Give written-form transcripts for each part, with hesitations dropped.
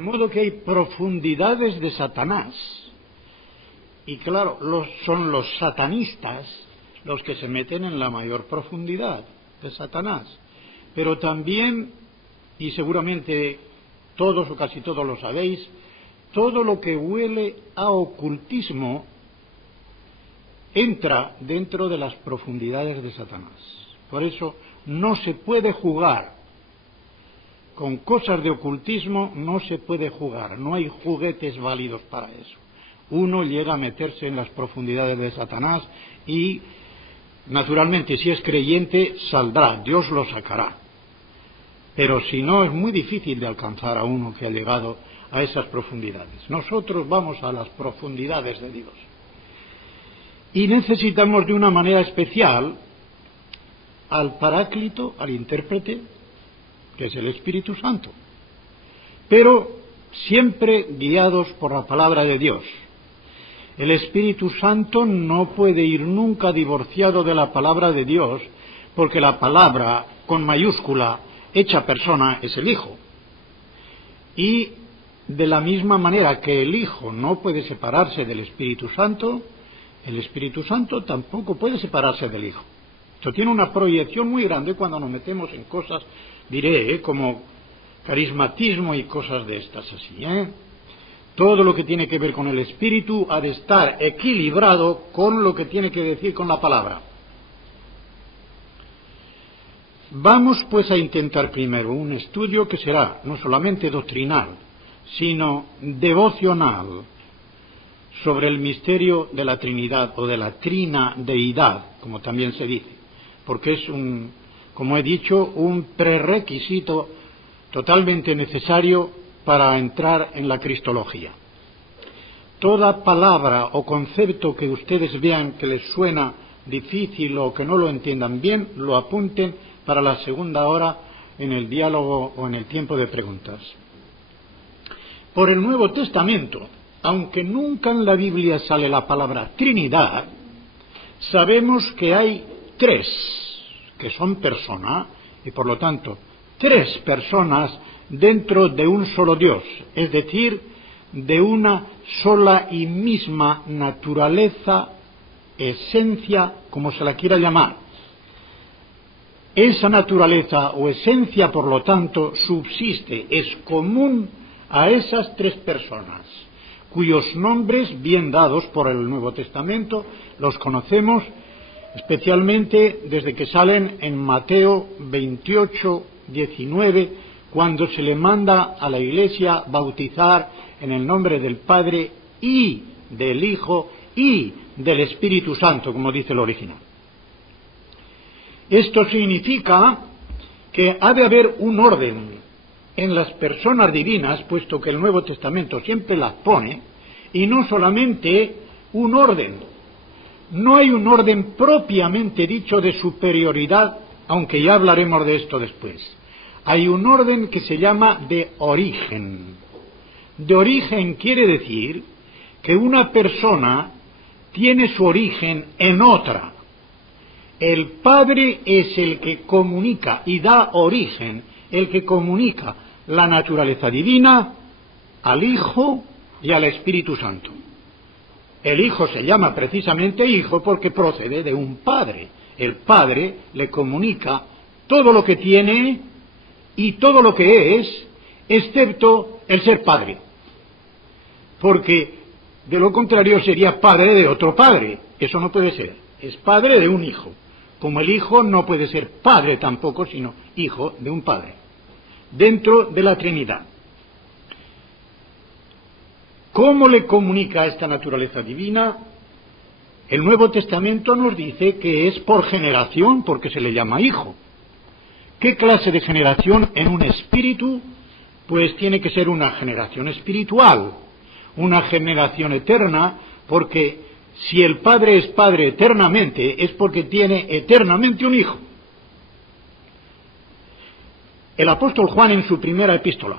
De modo que hay profundidades de Satanás. Y claro, son los satanistas los que se meten en la mayor profundidad de Satanás. Pero también, y seguramente todos o casi todos lo sabéis, todo lo que huele a ocultismo entra dentro de las profundidades de Satanás. Por eso no se puede jugar con cosas de ocultismo, no se puede jugar, no hay juguetes válidos para eso. Uno llega a meterse en las profundidades de Satanás y, naturalmente, si es creyente, saldrá, Dios lo sacará. Pero si no, es muy difícil de alcanzar a uno que ha llegado a esas profundidades. Nosotros vamos a las profundidades de Dios. Y necesitamos de una manera especial al Paráclito, al intérprete, que es el Espíritu Santo. Pero siempre guiados por la palabra de Dios. El Espíritu Santo no puede ir nunca divorciado de la palabra de Dios, porque la palabra, con mayúscula, hecha persona, es el Hijo. Y de la misma manera que el Hijo no puede separarse del Espíritu Santo, el Espíritu Santo tampoco puede separarse del Hijo. Esto tiene una proyección muy grande cuando nos metemos en cosas, diré, como carismatismo y cosas de estas así, Todo lo que tiene que ver con el Espíritu ha de estar equilibrado con lo que tiene que decir con la palabra. Vamos pues a intentar primero un estudio que será no solamente doctrinal, sino devocional, sobre el misterio de la Trinidad o de la trinadeidad, como también se dice, porque es como he dicho, un prerequisito totalmente necesario para entrar en la cristología. Toda palabra o concepto que ustedes vean que les suena difícil o que no lo entiendan bien, lo apunten para la segunda hora en el diálogo o en el tiempo de preguntas. Por el Nuevo Testamento, aunque nunca en la Biblia sale la palabra Trinidad, sabemos que hay tres, que son persona, y por lo tanto, tres personas dentro de un solo Dios, es decir, de una sola y misma naturaleza, esencia, como se la quiera llamar. Esa naturaleza o esencia, por lo tanto, subsiste, es común a esas tres personas, cuyos nombres, bien dados por el Nuevo Testamento, los conocemos especialmente desde que salen en Mateo 28, 19, cuando se le manda a la Iglesia bautizar en el nombre del Padre y del Hijo y del Espíritu Santo, como dice el original. Esto significa que ha de haber un orden en las personas divinas, puesto que el Nuevo Testamento siempre las pone, y no solamente un orden. No hay un orden propiamente dicho de superioridad, aunque ya hablaremos de esto después. Hay un orden que se llama de origen. De origen quiere decir que una persona tiene su origen en otra. El Padre es el que comunica y da origen, el que comunica la naturaleza divina al Hijo y al Espíritu Santo. El Hijo se llama precisamente Hijo porque procede de un Padre. El Padre le comunica todo lo que tiene y todo lo que es, excepto el ser Padre. Porque de lo contrario sería padre de otro padre. Eso no puede ser. Es padre de un hijo. Como el hijo no puede ser padre tampoco, sino hijo de un padre. Dentro de la Trinidad. ¿Cómo le comunica esta naturaleza divina? El Nuevo Testamento nos dice que es por generación, porque se le llama hijo. ¿Qué clase de generación en un espíritu? Pues tiene que ser una generación espiritual, una generación eterna, porque si el Padre es Padre eternamente, es porque tiene eternamente un hijo. El apóstol Juan en su primera epístola,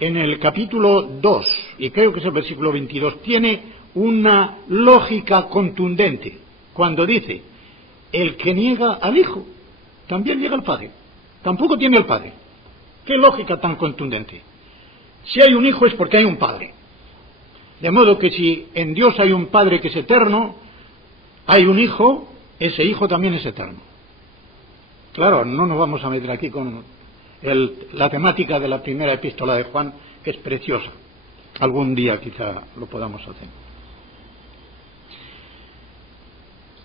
en el capítulo 2, y creo que es el versículo 22, tiene una lógica contundente, cuando dice, el que niega al Hijo, también niega al Padre, tampoco tiene al Padre. ¿Qué lógica tan contundente? Si hay un hijo es porque hay un padre. De modo que si en Dios hay un padre que es eterno, hay un hijo, ese hijo también es eterno. Claro, no nos vamos a meter aquí con la temática de la primera epístola de Juan, que es preciosa. Algún día quizá lo podamos hacer.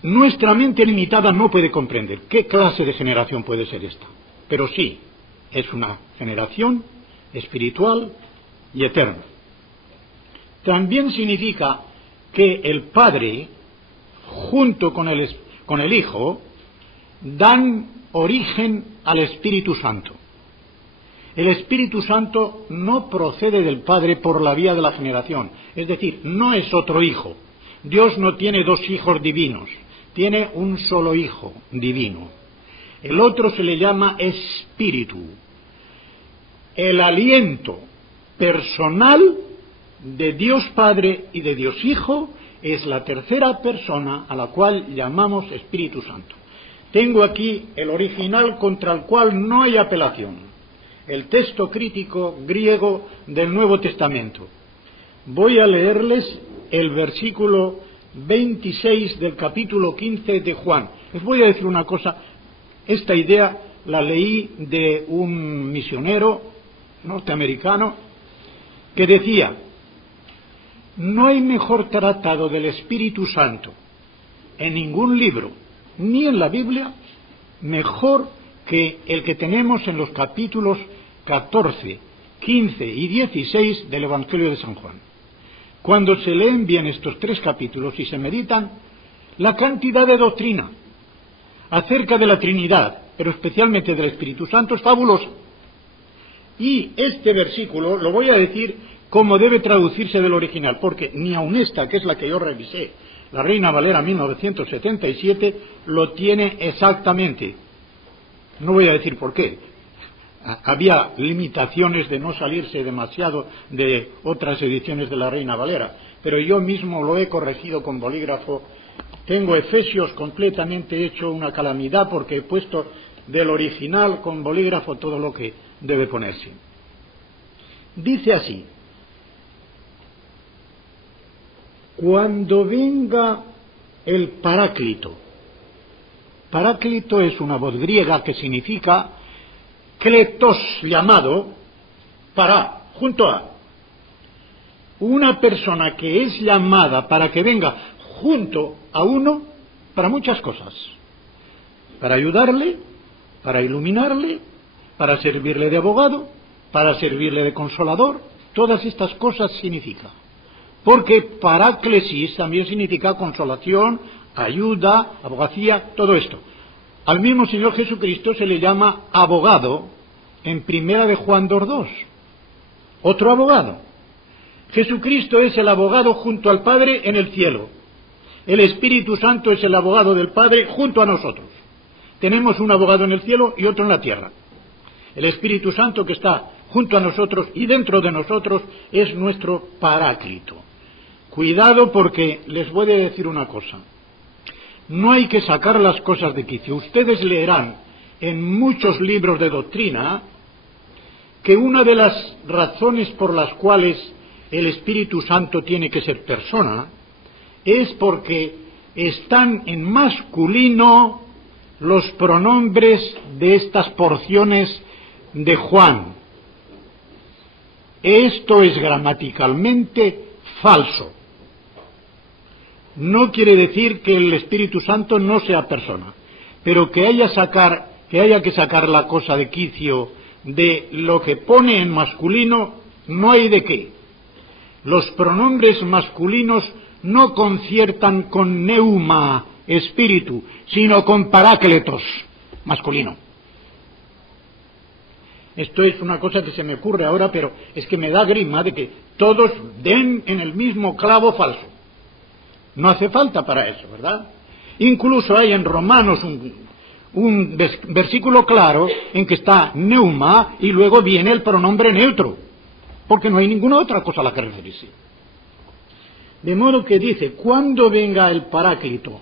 Nuestra mente limitada no puede comprender qué clase de generación puede ser esta, pero sí, es una generación espiritual y eterna. También significa que el Padre, junto con el Hijo, dan origen al Espíritu Santo. El Espíritu Santo no procede del Padre por la vía de la generación, es decir, no es otro hijo. Dios no tiene dos hijos divinos, tiene un solo hijo divino. El otro se le llama Espíritu. El aliento personal de Dios Padre y de Dios Hijo es la tercera persona a la cual llamamos Espíritu Santo. Tengo aquí el original contra el cual no hay apelación, el texto crítico griego del Nuevo Testamento. Voy a leerles el versículo 26 del capítulo 15 de Juan. Les voy a decir una cosa, esta idea la leí de un misionero norteamericano que decía: no hay mejor tratado del Espíritu Santo en ningún libro, ni en la Biblia, mejor que el que tenemos en los capítulos 14, 15 y 16 del Evangelio de San Juan. Cuando se leen bien estos tres capítulos y se meditan, la cantidad de doctrina acerca de la Trinidad, pero especialmente del Espíritu Santo, es fabulosa. Y este versículo lo voy a decir como debe traducirse del original, porque ni aun esta, que es la que yo revisé, la Reina Valera 1977, lo tiene exactamente. No voy a decir por qué. Había limitaciones de no salirse demasiado de otras ediciones de la Reina Valera, pero yo mismo lo he corregido con bolígrafo. Tengo Efesios completamente hecho una calamidad porque he puesto del original con bolígrafo todo lo que debe ponerse. Dice así: cuando venga el Paráclito. Paráclito es una voz griega que significa kletos, llamado para, junto a. Una persona que es llamada para que venga junto a uno para muchas cosas. Para ayudarle, para iluminarle, para servirle de abogado, para servirle de consolador. Todas estas cosas significa. Porque paráclesis también significa consolación, ayuda, abogacía, todo esto. Al mismo Señor Jesucristo se le llama abogado en Primera de Juan 2:2. Otro abogado. Jesucristo es el abogado junto al Padre en el cielo. El Espíritu Santo es el abogado del Padre junto a nosotros. Tenemos un abogado en el cielo y otro en la tierra. El Espíritu Santo, que está junto a nosotros y dentro de nosotros, es nuestro Paráclito. Cuidado, porque les voy a decir una cosa. No hay que sacar las cosas de quicio. Ustedes leerán en muchos libros de doctrina que una de las razones por las cuales el Espíritu Santo tiene que ser persona es porque están en masculino los pronombres de estas porciones de Juan. Esto es gramaticalmente falso. No quiere decir que el Espíritu Santo no sea persona, pero que haya que sacar la cosa de quicio de lo que pone en masculino, no hay de qué. Los pronombres masculinos no conciertan con neuma, espíritu, sino con parácletos, masculino. Esto es una cosa que se me ocurre ahora, pero es que me da grima de que todos den en el mismo clavo falso. No hace falta para eso, ¿verdad? Incluso hay en Romanos un versículo claro en que está neuma y luego viene el pronombre neutro, porque no hay ninguna otra cosa a la que referirse. De modo que dice: cuando venga el Paráclito,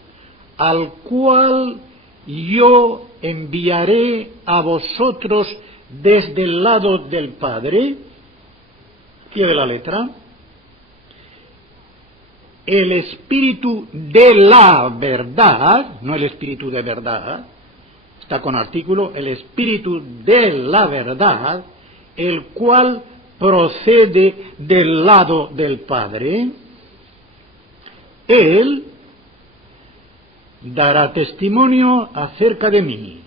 al cual yo enviaré a vosotros desde el lado del Padre, pie de la letra, el espíritu de la verdad, no el espíritu de verdad, está con artículo, el espíritu de la verdad, el cual procede del lado del Padre, Él dará testimonio acerca de mí,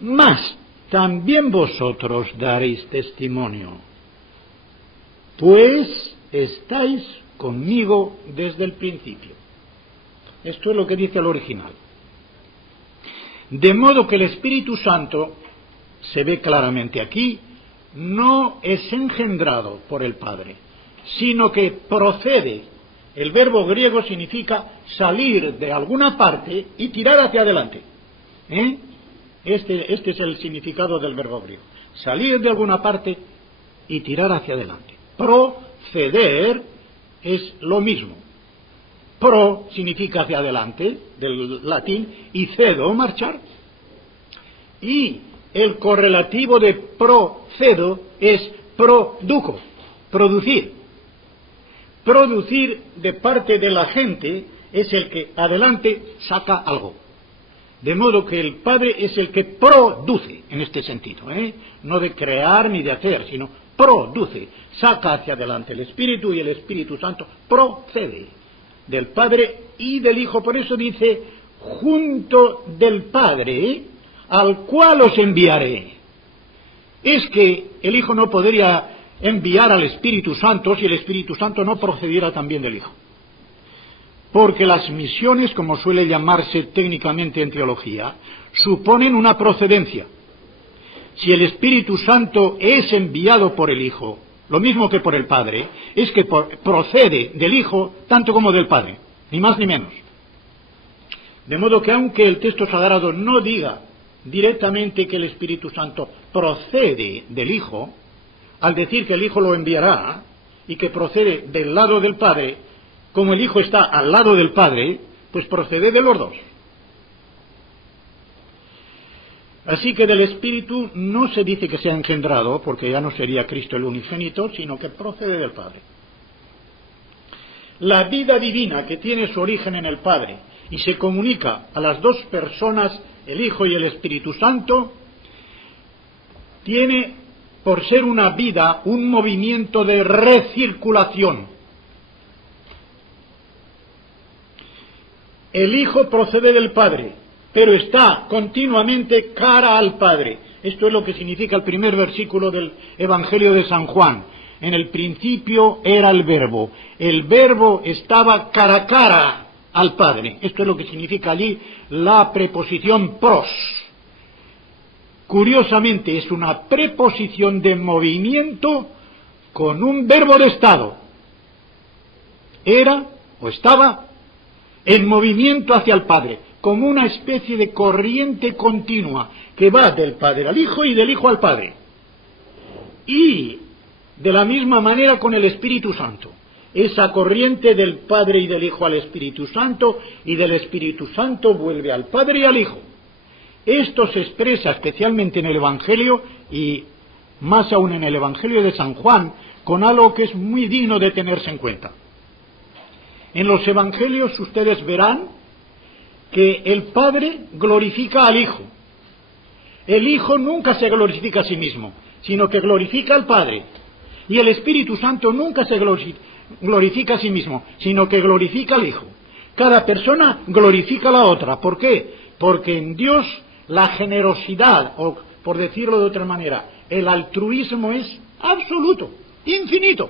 mas también vosotros daréis testimonio, pues estáis conmigo desde el principio. Esto es lo que dice el original. De modo que el Espíritu Santo, se ve claramente aquí, no es engendrado por el Padre, sino que procede. El verbo griego significa salir de alguna parte y tirar hacia adelante. Este es el significado del verbo griego. Salir de alguna parte y tirar hacia adelante. Proceder es lo mismo. Pro significa hacia adelante, del latín, y cedo, marchar. Y el correlativo de procedo es produco, producir. Producir de parte de la gente es el que adelante saca algo. De modo que el Padre es el que produce, en este sentido, no de crear ni de hacer, sino produce, saca hacia adelante el Espíritu, y el Espíritu Santo procede del Padre y del Hijo. Por eso dice, junto del Padre, al cual os enviaré. Es que el Hijo no podría enviar al Espíritu Santo si el Espíritu Santo no procediera también del Hijo. Porque las misiones, como suele llamarse técnicamente en teología, suponen una procedencia. Si el Espíritu Santo es enviado por el Hijo, lo mismo que por el Padre, es que procede del Hijo tanto como del Padre, ni más ni menos. De modo que aunque el texto sagrado no diga directamente que el Espíritu Santo procede del Hijo, al decir que el Hijo lo enviará y que procede del lado del Padre, como el Hijo está al lado del Padre, pues procede de los dos. Así que del Espíritu no se dice que sea engendrado, porque ya no sería Cristo el unigénito, sino que procede del Padre. La vida divina que tiene su origen en el Padre y se comunica a las dos personas, el Hijo y el Espíritu Santo, tiene, por ser una vida, un movimiento de recirculación. El Hijo procede del Padre, pero está continuamente cara al Padre. Esto es lo que significa el primer versículo del Evangelio de San Juan. En el principio era el Verbo estaba cara a cara al Padre. Esto es lo que significa allí la preposición pros. Curiosamente es una preposición de movimiento con un verbo de estado. Era o estaba en movimiento hacia el Padre, como una especie de corriente continua que va del Padre al Hijo y del Hijo al Padre. Y de la misma manera con el Espíritu Santo. Esa corriente del Padre y del Hijo al Espíritu Santo, y del Espíritu Santo vuelve al Padre y al Hijo. Esto se expresa especialmente en el Evangelio, y más aún en el Evangelio de San Juan, con algo que es muy digno de tenerse en cuenta. En los Evangelios ustedes verán que el Padre glorifica al Hijo. El Hijo nunca se glorifica a sí mismo, sino que glorifica al Padre. Y el Espíritu Santo nunca se glorifica a sí mismo, sino que glorifica al Hijo. Cada persona glorifica a la otra. ¿Por qué? Porque en Dios la generosidad, o por decirlo de otra manera, el altruismo es absoluto, infinito.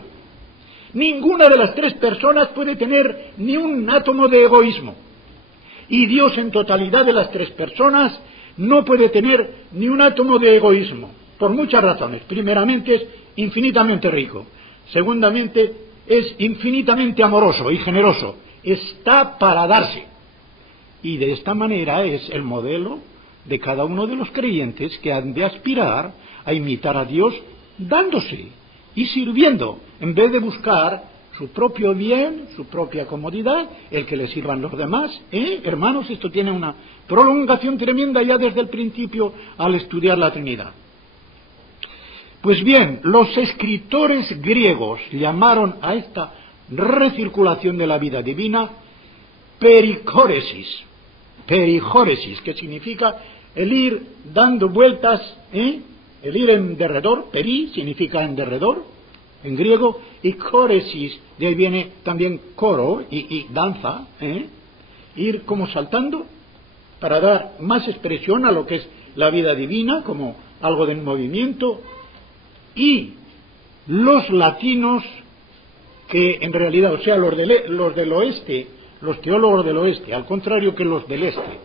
Ninguna de las tres personas puede tener ni un átomo de egoísmo. Y Dios en totalidad de las tres personas no puede tener ni un átomo de egoísmo, por muchas razones. Primeramente es infinitamente rico. Segundamente es infinitamente amoroso y generoso. Está para darse. Y de esta manera es el modelo de cada uno de los creyentes que han de aspirar a imitar a Dios dándose y sirviendo, en vez de buscar su propio bien, su propia comodidad, el que le sirvan los demás. Hermanos, esto tiene una prolongación tremenda ya desde el principio al estudiar la Trinidad. Pues bien, los escritores griegos llamaron a esta recirculación de la vida divina pericóresis. Perijóresis, que significa el ir dando vueltas, el ir en derredor. Peri significa en derredor, en griego, y córesis, de ahí viene también coro y danza, ir como saltando para dar más expresión a lo que es la vida divina, como algo de movimiento. Y los latinos, que en realidad, o sea, los del oeste, los teólogos del oeste, al contrario que los del este,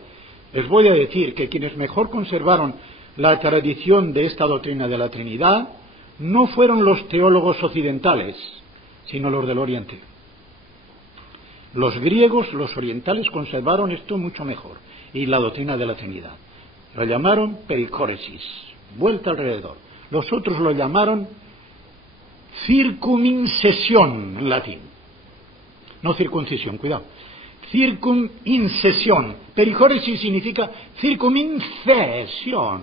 les voy a decir que quienes mejor conservaron la tradición de esta doctrina de la Trinidad no fueron los teólogos occidentales, sino los del Oriente. Los griegos, los orientales, conservaron esto mucho mejor, y la doctrina de la Trinidad. Lo llamaron pericóresis, vuelta alrededor. Los otros lo llamaron circumincesión en latín. No circuncisión, cuidado. Circumincesión. Pericóresis significa circumincesión.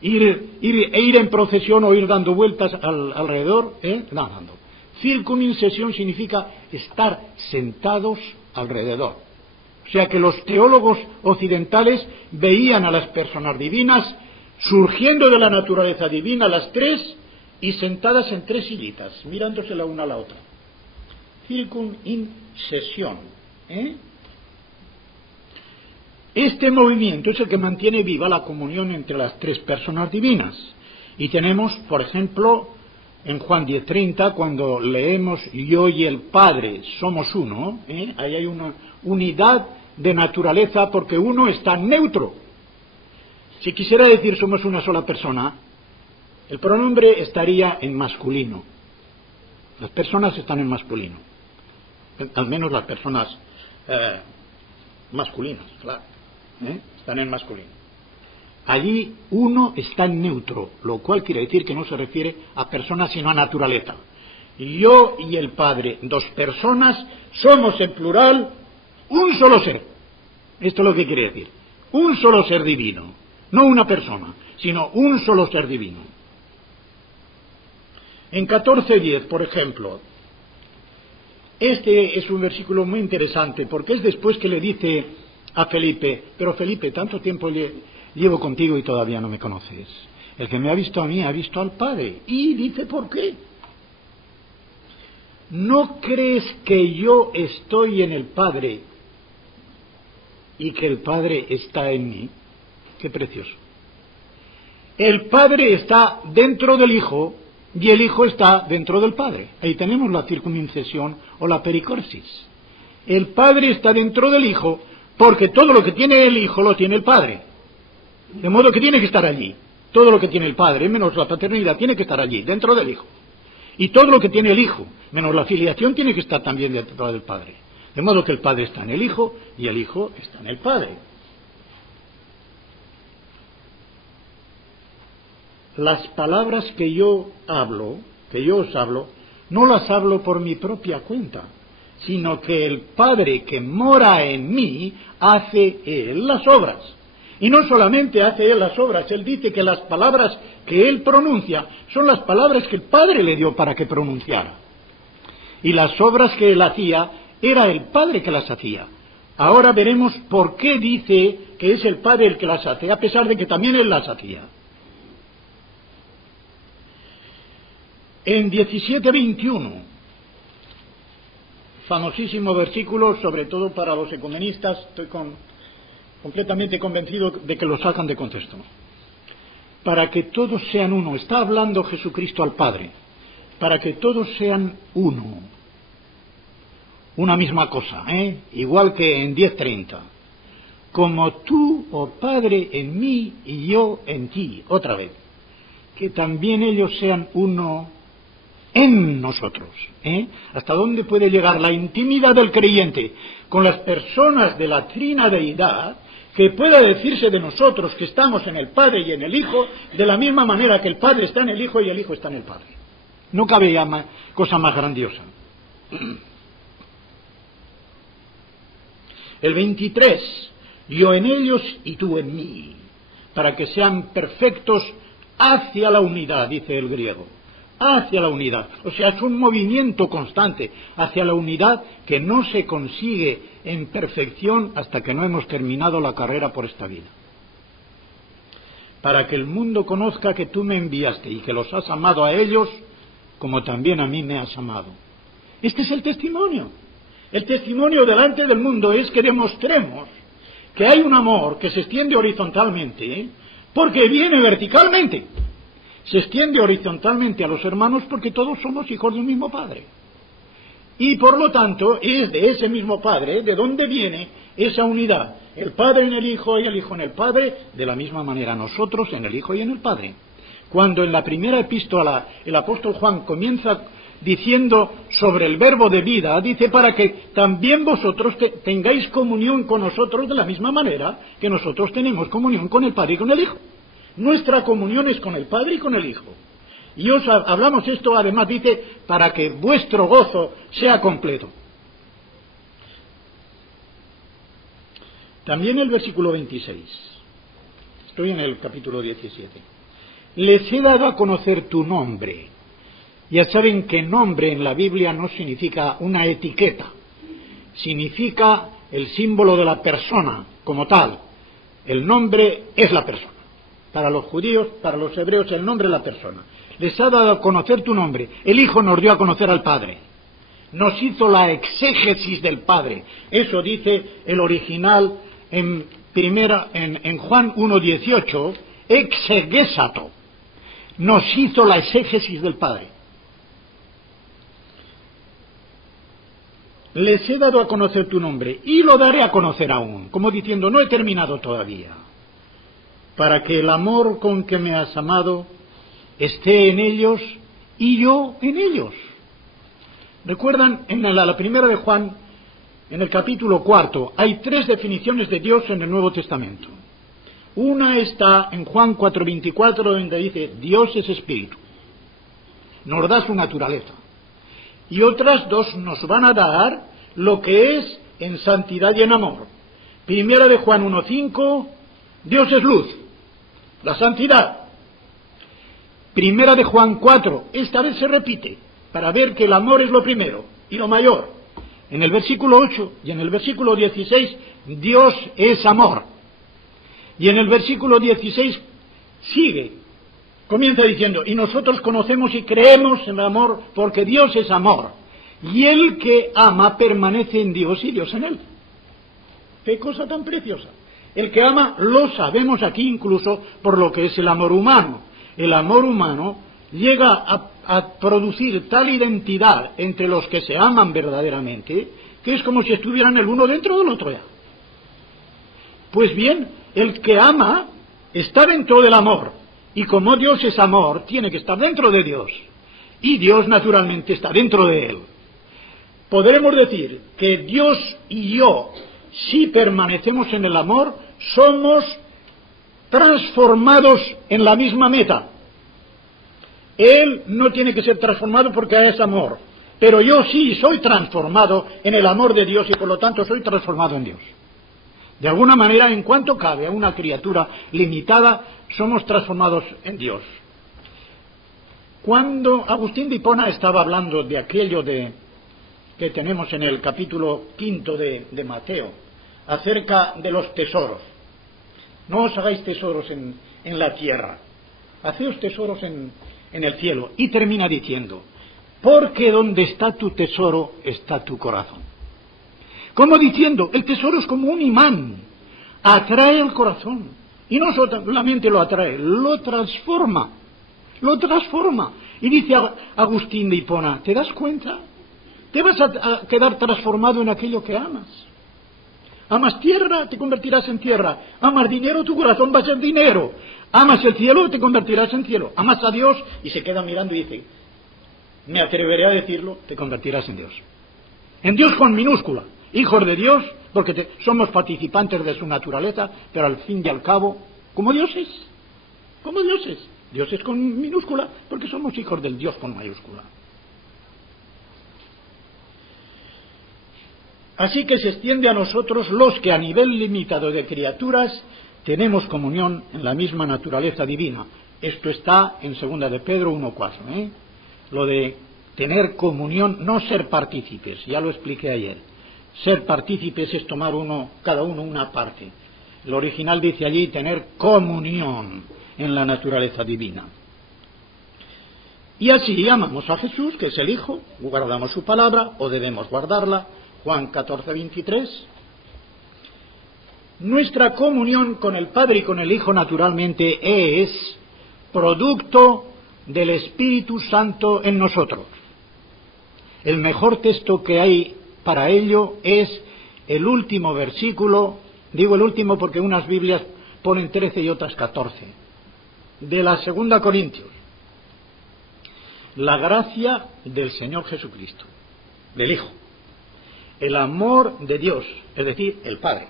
Ir en procesión o ir dando vueltas alrededor, dando. Circumincesión significa estar sentados alrededor. O sea que los teólogos occidentales veían a las personas divinas surgiendo de la naturaleza divina, las tres, y sentadas en tres sillitas, mirándose la una a la otra. Circumincesión. Este movimiento es el que mantiene viva la comunión entre las tres personas divinas. Y tenemos, por ejemplo, en Juan 10:30, cuando leemos yo y el Padre somos uno, ahí hay una unidad de naturaleza porque uno está neutro. Si quisiera decir somos una sola persona, el pronombre estaría en masculino. Las personas están en masculino. Al menos las personas masculinas, claro. Están en masculino. Allí uno está en neutro, lo cual quiere decir que no se refiere a personas sino a naturaleza. Yo y el Padre, dos personas, somos en plural un solo ser. Esto es lo que quiere decir. Un solo ser divino. No una persona, sino un solo ser divino. En 14:10, por ejemplo, este es un versículo muy interesante porque es después que le dice a Felipe, pero Felipe, tanto tiempo llevo contigo y todavía no me conoces. El que me ha visto a mí ha visto al Padre. Y dice, ¿por qué? ¿No crees que yo estoy en el Padre y que el Padre está en mí? Qué precioso. El Padre está dentro del Hijo y el Hijo está dentro del Padre. Ahí tenemos la circuncisión o la pericorsis. El Padre está dentro del Hijo porque todo lo que tiene el Hijo lo tiene el Padre. De modo que tiene que estar allí. Todo lo que tiene el Padre, menos la paternidad, tiene que estar allí, dentro del Hijo. Y todo lo que tiene el Hijo, menos la filiación, tiene que estar también dentro del Padre. De modo que el Padre está en el Hijo y el Hijo está en el Padre. Las palabras que yo os hablo, no las hablo por mi propia cuenta, sino que el Padre que mora en mí hace Él las obras. Y no solamente hace Él las obras, Él dice que las palabras que Él pronuncia son las palabras que el Padre le dio para que pronunciara. Y las obras que Él hacía, era el Padre que las hacía. Ahora veremos por qué dice que es el Padre el que las hace, a pesar de que también Él las hacía. En 17:21, famosísimo versículo, sobre todo para los ecumenistas, estoy completamente convencido de que lo sacan de contexto. Para que todos sean uno, está hablando Jesucristo al Padre, para que todos sean uno, una misma cosa, igual que en 10:30, como tú, oh Padre, en mí y yo en ti, otra vez, que también ellos sean uno en nosotros. ¿Hasta dónde puede llegar la intimidad del creyente con las personas de la Trina Deidad, que pueda decirse de nosotros que estamos en el Padre y en el Hijo, de la misma manera que el Padre está en el Hijo y el Hijo está en el Padre? No cabe ya cosa más grandiosa. El 23, yo en ellos y tú en mí, para que sean perfectos hacia la unidad, dice el griego, hacia la unidad. O sea, es un movimiento constante hacia la unidad que no se consigue en perfección hasta que no hemos terminado la carrera por esta vida. Para que el mundo conozca que tú me enviaste y que los has amado a ellos como también a mí me has amado. Este es el testimonio. El testimonio delante del mundo es que demostremos que hay un amor que se extiende horizontalmente, porque viene verticalmente. Se extiende horizontalmente a los hermanos porque todos somos hijos de un mismo Padre. Y por lo tanto es de ese mismo Padre de donde viene esa unidad. El Padre en el Hijo y el Hijo en el Padre, de la misma manera nosotros en el Hijo y en el Padre. Cuando en la primera epístola el apóstol Juan comienza diciendo sobre el verbo de vida, dice para que también vosotros tengáis comunión con nosotros de la misma manera que nosotros tenemos comunión con el Padre y con el Hijo. Nuestra comunión es con el Padre y con el Hijo. Y os hablamos esto, además dice, para que vuestro gozo sea completo. También el versículo 26. Estoy en el capítulo 17. Les he dado a conocer tu nombre. Ya saben que nombre en la Biblia no significa una etiqueta, significa el símbolo de la persona como tal. El nombre es la persona. Para los judíos, para los hebreos, el nombre es la persona. Les ha dado a conocer tu nombre. El Hijo nos dio a conocer al Padre. Nos hizo la exégesis del Padre. Eso dice el original en Juan 1:18, exegesato. Nos hizo la exégesis del Padre. Les he dado a conocer tu nombre y lo daré a conocer aún, como diciendo, no he terminado todavía, para que el amor con que me has amado esté en ellos y yo en ellos. ¿Recuerdan? En la primera de Juan, en el capítulo 4, hay 3 definiciones de Dios en el Nuevo Testamento. Una está en Juan 4:24, donde dice, Dios es espíritu. Nos da su naturaleza. Y otras 2 nos van a dar lo que es en santidad y en amor. Primera de Juan 1:5, Dios es luz, la santidad. Primera de Juan 4, esta vez se repite, para ver que el amor es lo primero y lo mayor. En el versículo 8 y en el versículo 16, Dios es amor. Y en el versículo 16 sigue, comienza diciendo, y nosotros conocemos y creemos en el amor porque Dios es amor. Y el que ama permanece en Dios y Dios en él. ¡Qué cosa tan preciosa! El que ama lo sabemos aquí incluso por lo que es el amor humano. El amor humano llega a producir tal identidad entre los que se aman verdaderamente que es como si estuvieran el uno dentro del otro ya. Pues bien, el que ama está dentro del amor. Y como Dios es amor, tiene que estar dentro de Dios. Y Dios naturalmente está dentro de él. Podremos decir que Dios y yo, si permanecemos en el amor, somos transformados en la misma meta. Él no tiene que ser transformado porque es amor. Pero yo sí soy transformado en el amor de Dios y por lo tanto soy transformado en Dios. De alguna manera, en cuanto cabe a una criatura limitada, somos transformados en Dios. Cuando Agustín de Hipona estaba hablando de aquello que tenemos en el capítulo 5 de Mateo, acerca de los tesoros. No os hagáis tesoros en la tierra, haceos tesoros en el cielo. Y termina diciendo, porque donde está tu tesoro, está tu corazón. Como diciendo, el tesoro es como un imán, atrae el corazón. Y no solamente lo atrae, lo transforma. Lo transforma. Y dice Agustín de Hipona, ¿te das cuenta? Te vas a quedar transformado en aquello que amas. Amas tierra, te convertirás en tierra. Amas dinero, tu corazón va a ser dinero. Amas el cielo, te convertirás en cielo. Amas a Dios y se queda mirando y dice, me atreveré a decirlo, te convertirás en Dios. En Dios con minúscula. Hijos de Dios, porque somos participantes de su naturaleza, pero al fin y al cabo, como Dios es. Como Dios es. Dios es con minúscula, porque somos hijos del Dios con mayúscula. Así que se extiende a nosotros los que a nivel limitado de criaturas tenemos comunión en la misma naturaleza divina. Esto está en 2 de Pedro 1:4, Lo de tener comunión, no ser partícipes, ya lo expliqué ayer. Ser partícipes es tomar cada uno una parte. El original dice allí tener comunión en la naturaleza divina. Y así amamos a Jesús, que es el Hijo, guardamos su palabra, o debemos guardarla, Juan 14:23. Nuestra comunión con el Padre y con el Hijo, naturalmente, es producto del Espíritu Santo en nosotros. El mejor texto que hay para ello es el último versículo, digo el último porque unas Biblias ponen 13 y otras 14, de la 2 Corintios. La gracia del Señor Jesucristo, del Hijo, el amor de Dios, es decir, el Padre.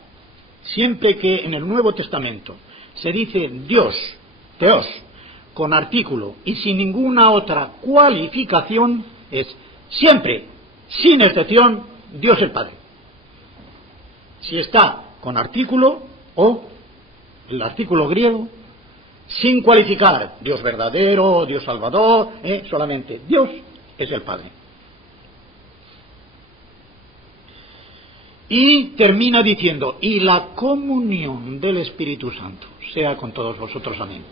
Siempre que en el Nuevo Testamento se dice Dios, Teos, con artículo y sin ninguna otra cualificación, es siempre, sin excepción, Dios el Padre. Si está con artículo o el artículo griego, sin cualificar, Dios verdadero, Dios salvador, solamente Dios es el Padre. Y termina diciendo, y la comunión del Espíritu Santo sea con todos vosotros, amén.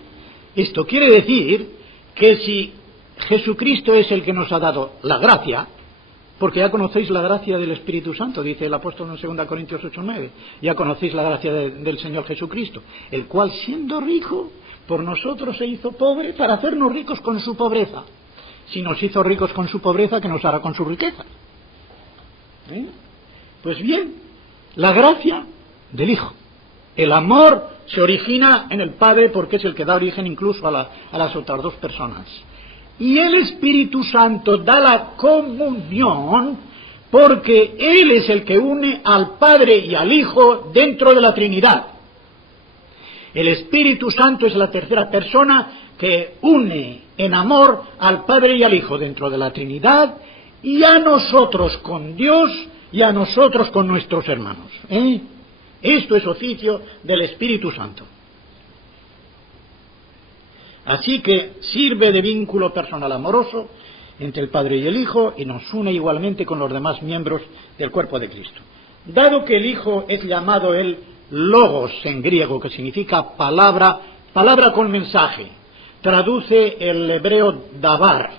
Esto quiere decir que si Jesucristo es el que nos ha dado la gracia, porque ya conocéis la gracia del Espíritu Santo, dice el apóstol en 2 Corintios 8:9, ya conocéis la gracia del Señor Jesucristo, el cual siendo rico, por nosotros se hizo pobre para hacernos ricos con su pobreza. Si nos hizo ricos con su pobreza, ¿qué nos hará con su riqueza? Pues bien, la gracia del Hijo. El amor se origina en el Padre porque es el que da origen incluso a las otras dos personas. Y el Espíritu Santo da la comunión porque Él es el que une al Padre y al Hijo dentro de la Trinidad. El Espíritu Santo es la tercera persona que une en amor al Padre y al Hijo dentro de la Trinidad y a nosotros con Dios y a nosotros con nuestros hermanos. Esto es oficio del Espíritu Santo. Así que sirve de vínculo personal amoroso entre el Padre y el Hijo y nos une igualmente con los demás miembros del cuerpo de Cristo. Dado que el Hijo es llamado el Logos en griego, que significa palabra con mensaje, traduce el hebreo davar,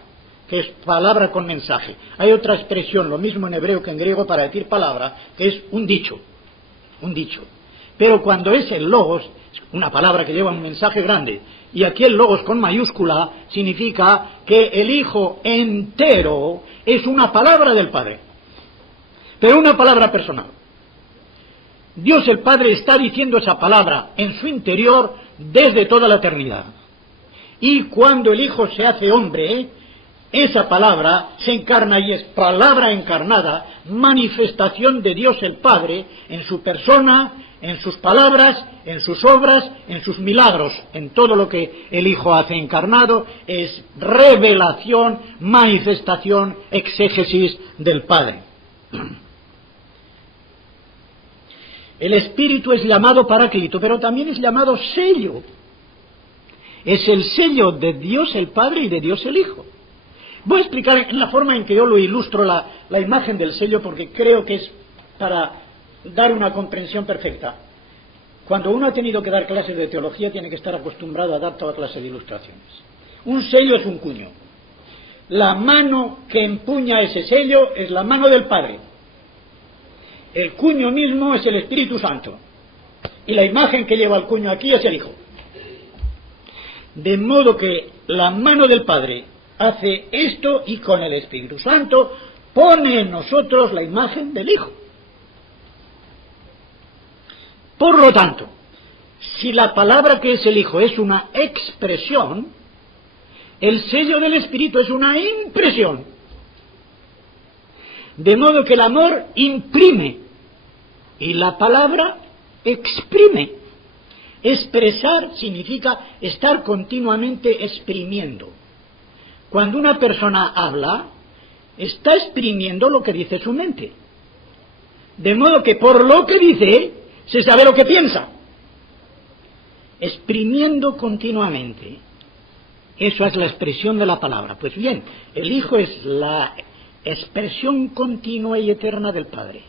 que es palabra con mensaje. Hay otra expresión, lo mismo en hebreo que en griego, para decir palabra, que es un dicho. Pero cuando es el Logos, una palabra que lleva un mensaje grande, y aquí el Logos con mayúscula significa que el Hijo entero es una palabra del Padre, pero una palabra personal. Dios el Padre está diciendo esa palabra en su interior desde toda la eternidad. Y cuando el Hijo se hace hombre, esa palabra se encarna y es palabra encarnada, manifestación de Dios el Padre en su persona, en sus palabras, en sus obras, en sus milagros, en todo lo que el Hijo hace encarnado, es revelación, manifestación, exégesis del Padre. El Espíritu es llamado Paráclito, pero también es llamado sello. Es el sello de Dios el Padre y de Dios el Hijo. Voy a explicar en la forma en que yo lo ilustro la imagen del sello, porque creo que es para dar una comprensión perfecta. Cuando uno ha tenido que dar clases de teología, tiene que estar acostumbrado a dar toda clase de ilustraciones. Un sello es un cuño. La mano que empuña ese sello es la mano del Padre. El cuño mismo es el Espíritu Santo. Y la imagen que lleva el cuño aquí es el Hijo. De modo que la mano del Padre hace esto y con el Espíritu Santo pone en nosotros la imagen del Hijo. Por lo tanto, si la palabra que es el Hijo es una expresión, el sello del Espíritu es una impresión. De modo que el amor imprime y la palabra exprime. Expresar significa estar continuamente exprimiendo. Cuando una persona habla, está exprimiendo lo que dice su mente. De modo que por lo que dice, se sabe lo que piensa. Exprimiendo continuamente. Eso es la expresión de la palabra. Pues bien, el Hijo es la expresión continua y eterna del Padre.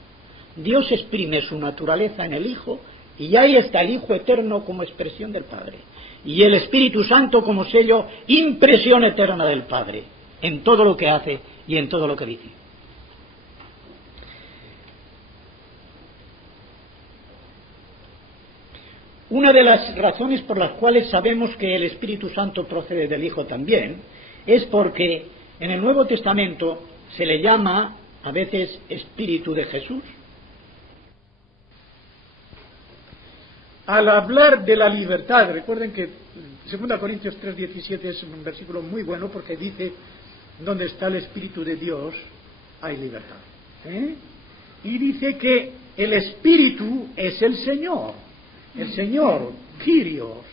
Dios exprime su naturaleza en el Hijo y ahí está el Hijo eterno como expresión del Padre. Y el Espíritu Santo como sello, impresión eterna del Padre, en todo lo que hace y en todo lo que dice. Una de las razones por las cuales sabemos que el Espíritu Santo procede del Hijo también es porque en el Nuevo Testamento se le llama a veces Espíritu de Jesús. Al hablar de la libertad, recuerden que 2 Corintios 3:17 es un versículo muy bueno porque dice: donde está el Espíritu de Dios hay libertad. Y dice que el Espíritu es el Señor. El Señor, Kyrios,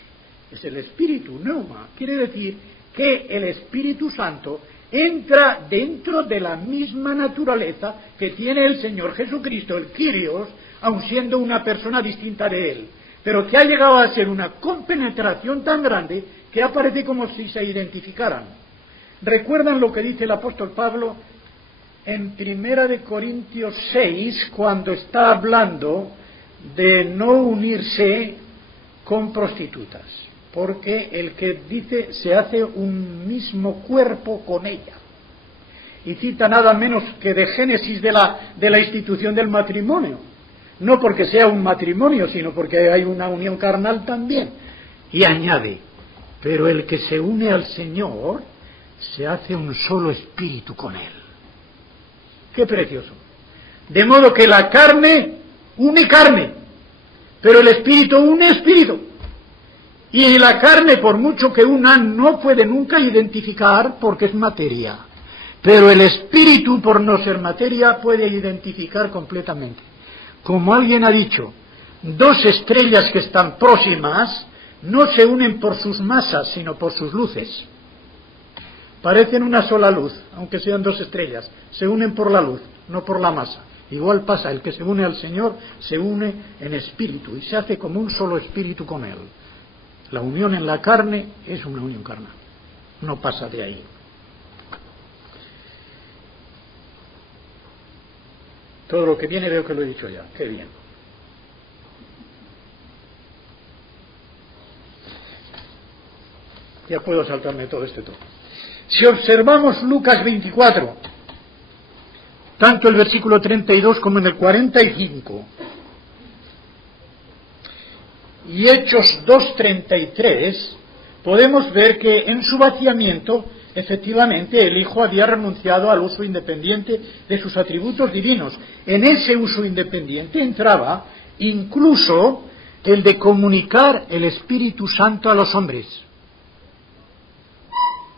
es el Espíritu, Pneuma. Quiere decir que el Espíritu Santo entra dentro de la misma naturaleza que tiene el Señor Jesucristo, el Kyrios, aun siendo una persona distinta de Él, pero que ha llegado a ser una compenetración tan grande que aparece como si se identificaran. ¿Recuerdan lo que dice el apóstol Pablo en 1 Corintios 6, cuando está hablando de no unirse con prostitutas? Porque el que dice se hace un mismo cuerpo con ella. Y cita nada menos que de Génesis de la institución del matrimonio. No porque sea un matrimonio, sino porque hay una unión carnal también. Y añade: pero el que se une al Señor se hace un solo espíritu con Él. ¡Qué precioso! De modo que la carne une carne, pero el espíritu une espíritu. Y la carne, por mucho que una, no puede nunca identificar porque es materia. Pero el espíritu, por no ser materia, puede identificar completamente. Como alguien ha dicho, dos estrellas que están próximas no se unen por sus masas, sino por sus luces. Parecen una sola luz, aunque sean dos estrellas. Se unen por la luz, no por la masa. Igual pasa, el que se une al Señor se une en espíritu y se hace como un solo espíritu con Él. La unión en la carne es una unión carnal, no pasa de ahí. Todo lo que viene veo que lo he dicho ya, qué bien. Ya puedo saltarme todo este toque. Si observamos Lucas 24, tanto el versículo 32 como en el 45, y Hechos 2:33, podemos ver que en su vaciamiento, efectivamente, el Hijo había renunciado al uso independiente de sus atributos divinos. En ese uso independiente entraba incluso el de comunicar el Espíritu Santo a los hombres.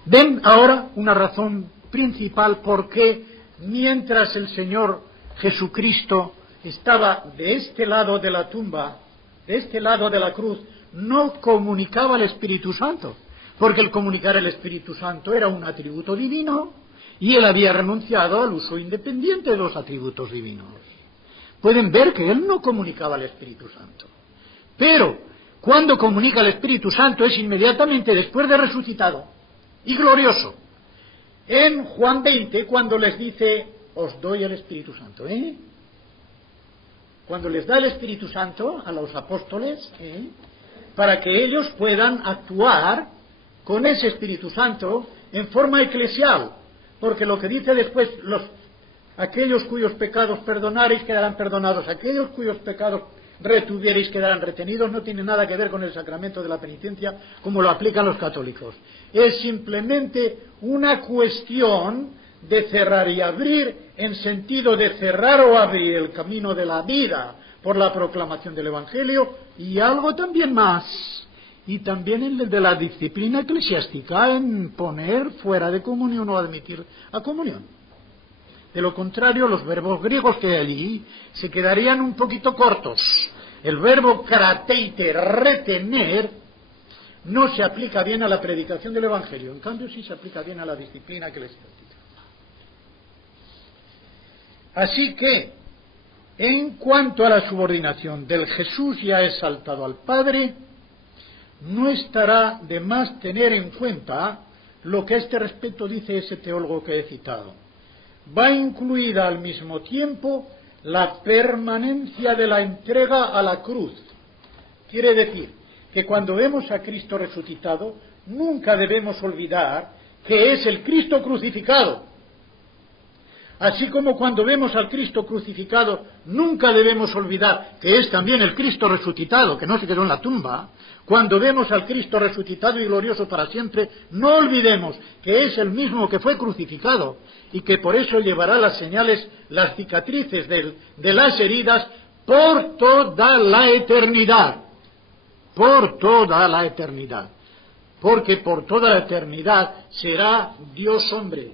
Ven ahora una razón principal por qué, mientras el Señor Jesucristo estaba de este lado de la tumba, de este lado de la cruz, no comunicaba el Espíritu Santo, porque el comunicar el Espíritu Santo era un atributo divino y él había renunciado al uso independiente de los atributos divinos. Pueden ver que él no comunicaba el Espíritu Santo, pero cuando comunica el Espíritu Santo es inmediatamente después de resucitado y glorioso. En Juan 20, cuando les dice: os doy el Espíritu Santo, cuando les da el Espíritu Santo a los apóstoles, para que ellos puedan actuar con ese Espíritu Santo en forma eclesial, porque lo que dice después, aquellos cuyos pecados perdonareis quedarán perdonados, aquellos cuyos pecados retuviereis quedarán retenidos, no tiene nada que ver con el sacramento de la penitencia como lo aplican los católicos. Es simplemente una cuestión de cerrar y abrir, en sentido de cerrar o abrir el camino de la vida por la proclamación del Evangelio, y algo también más, y también el de la disciplina eclesiástica en poner fuera de comunión o admitir a comunión. De lo contrario, los verbos griegos que hay allí se quedarían un poquito cortos. El verbo krateite, retener, no se aplica bien a la predicación del Evangelio, en cambio sí se aplica bien a la disciplina eclesiástica. Así que, en cuanto a la subordinación del Jesús ya exaltado al Padre, no estará de más tener en cuenta lo que a este respecto dice ese teólogo que he citado. Va incluida al mismo tiempo la permanencia de la entrega a la cruz. Quiere decir que cuando vemos a Cristo resucitado, nunca debemos olvidar que es el Cristo crucificado. Así como cuando vemos al Cristo crucificado, nunca debemos olvidar que es también el Cristo resucitado, que no se quedó en la tumba. Cuando vemos al Cristo resucitado y glorioso para siempre, no olvidemos que es el mismo que fue crucificado y que por eso llevará las señales, las cicatrices de las heridas por toda la eternidad. Por toda la eternidad. Porque por toda la eternidad será Dios hombre.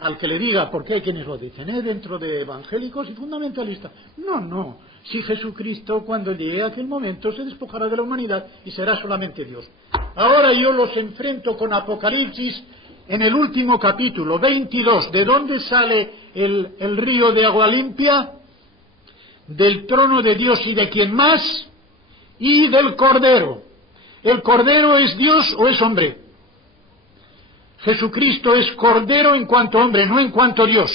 Al que le diga, porque hay quienes lo dicen, dentro de evangélicos y fundamentalistas. No. Si Jesucristo, cuando llegue a aquel momento, se despojará de la humanidad y será solamente Dios. Ahora yo los enfrento con Apocalipsis en el último capítulo, 22. ¿De dónde sale el río de agua limpia? Del trono de Dios y de quién más, y del Cordero. ¿El Cordero es Dios o es hombre? Jesucristo es Cordero en cuanto hombre, no en cuanto Dios.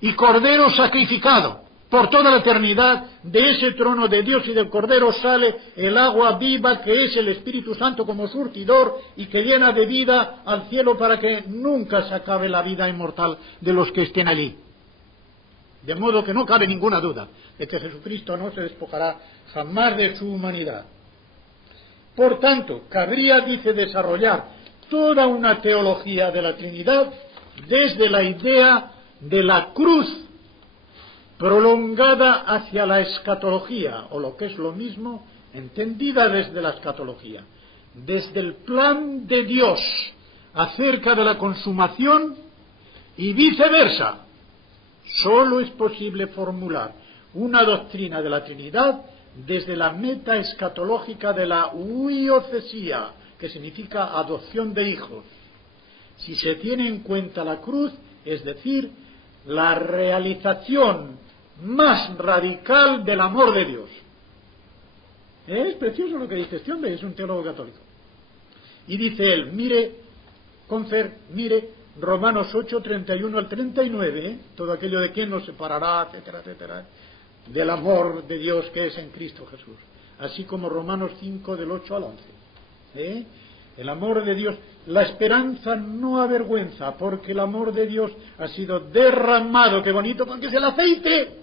Y Cordero sacrificado. Por toda la eternidad, de ese trono de Dios y del Cordero sale el agua viva que es el Espíritu Santo como surtidor y que llena de vida al cielo para que nunca se acabe la vida inmortal de los que estén allí. De modo que no cabe ninguna duda de que Jesucristo no se despojará jamás de su humanidad. Por tanto, cabría, dice, desarrollar toda una teología de la Trinidad desde la idea de la cruz prolongada hacia la escatología, o lo que es lo mismo, entendida desde la escatología, desde el plan de Dios acerca de la consumación y viceversa. Solo es posible formular una doctrina de la Trinidad desde la meta escatológica de la huiocesía, que significa adopción de hijos. Si se tiene en cuenta la cruz, es decir, la realización más radical del amor de Dios. Es precioso lo que dice este hombre, es un teólogo católico. Y dice él, mire Romanos 8, 31 al 39, todo aquello de quién nos separará, etcétera, etcétera, del amor de Dios que es en Cristo Jesús. Así como Romanos 5, del 8 al 11. El amor de Dios, la esperanza no avergüenza, porque el amor de Dios ha sido derramado, qué bonito, porque es el aceite.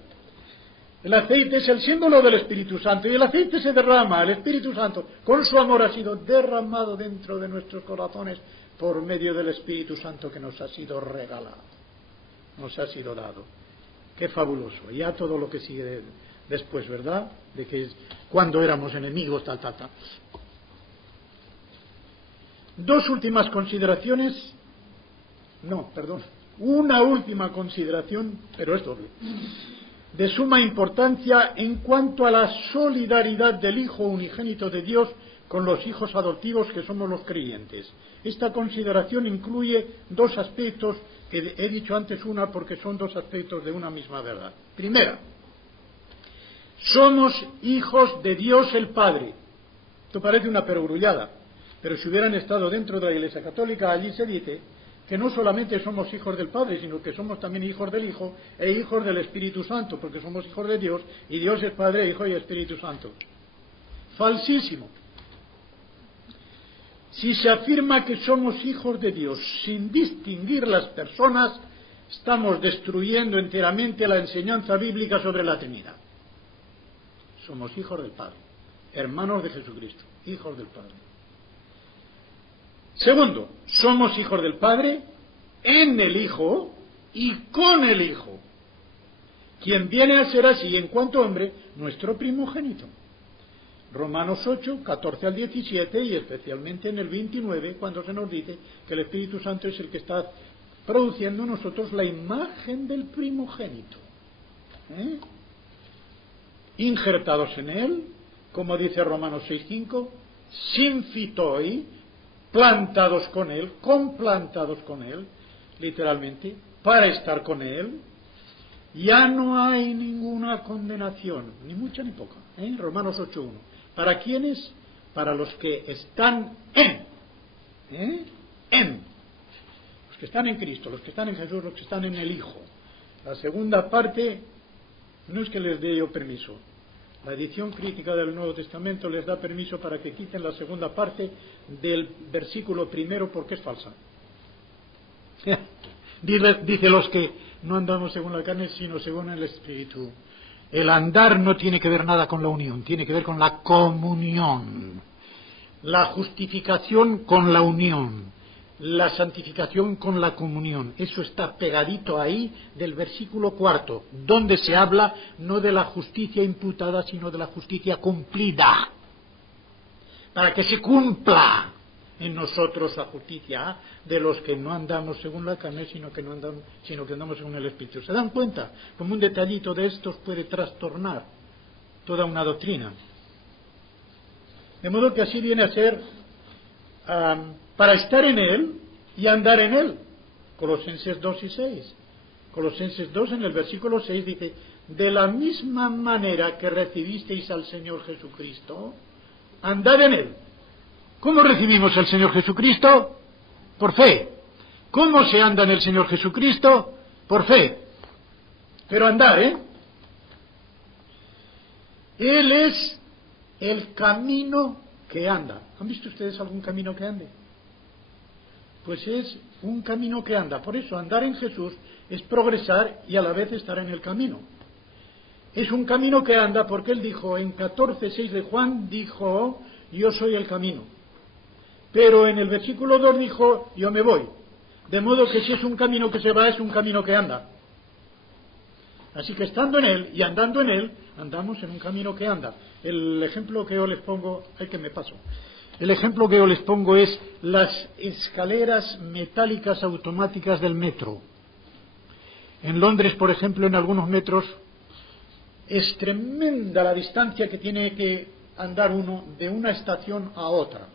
El aceite es el símbolo del Espíritu Santo, y el aceite se derrama, el Espíritu Santo, con su amor ha sido derramado dentro de nuestros corazones por medio del Espíritu Santo que nos ha sido regalado, nos ha sido dado. Qué fabuloso. Ya todo lo que sigue después, ¿verdad? De que es cuando éramos enemigos, tal. Dos últimas consideraciones. Una última consideración, pero es doble. De suma importancia en cuanto a la solidaridad del Hijo unigénito de Dios con los hijos adoptivos que somos los creyentes. Esta consideración incluye dos aspectos que he dicho antes una porque son dos aspectos de una misma verdad. Primera, somos hijos de Dios el Padre. Esto parece una perogrullada, pero si hubieran estado dentro de la Iglesia Católica, allí se dice que no solamente somos hijos del Padre, sino que somos también hijos del Hijo e hijos del Espíritu Santo, porque somos hijos de Dios, y Dios es Padre, Hijo y Espíritu Santo. Falsísimo. Si se afirma que somos hijos de Dios sin distinguir las personas, estamos destruyendo enteramente la enseñanza bíblica sobre la Trinidad. Somos hijos del Padre, hermanos de Jesucristo, hijos del Padre. Segundo, somos hijos del Padre en el Hijo y con el Hijo, quien viene a ser así en cuanto hombre, nuestro primogénito. Romanos 8, 14 al 17 y especialmente en el 29, cuando se nos dice que el Espíritu Santo es el que está produciendo en nosotros la imagen del primogénito. Injertados en él, como dice Romanos 6, 5, sinfitoi, plantados con él, complantados con él, literalmente, para estar con él. Ya no hay ninguna condenación, ni mucha ni poca. Romanos 8.1. ¿Para quiénes? Para los que están en. En. Los que están en Cristo, los que están en Jesús, los que están en el Hijo. La segunda parte, no es que les dé yo permiso. La edición crítica del Nuevo Testamento les da permiso para que quiten la segunda parte del versículo primero porque es falsa. Dice los que no andamos según la carne, sino según el Espíritu. El andar no tiene que ver nada con la unión, tiene que ver con la comunión. La justificación con la unión. La santificación con la comunión. Eso está pegadito ahí del versículo 4, donde se habla no de la justicia imputada, sino de la justicia cumplida. Para que se cumpla en nosotros la justicia de los que no andamos según la carne, sino que andamos según el Espíritu. ¿Se dan cuenta? Como un detallito de estos puede trastornar toda una doctrina. De modo que así viene a ser para estar en Él y andar en Él. Colosenses 2 y 6. Colosenses 2 en el versículo 6 dice: de la misma manera que recibisteis al Señor Jesucristo, andad en Él. ¿Cómo recibimos al Señor Jesucristo? Por fe. ¿Cómo se anda en el Señor Jesucristo? Por fe. Pero andar, Él es el camino que anda. ¿Han visto ustedes algún camino que ande? Pues es un camino que anda. Por eso andar en Jesús es progresar y a la vez estar en el camino. Es un camino que anda porque Él dijo en 14:6 de Juan, dijo: yo soy el camino. Pero en el versículo 2 dijo: yo me voy. De modo que si es un camino que se va, es un camino que anda. Así que estando en Él y andando en Él, andamos en un camino que anda. El ejemplo que yo les pongo, el ejemplo que yo les pongo es las escaleras metálicas automáticas del metro. En Londres, por ejemplo, en algunos metros, es tremenda la distancia que tiene que andar uno de una estación a otra.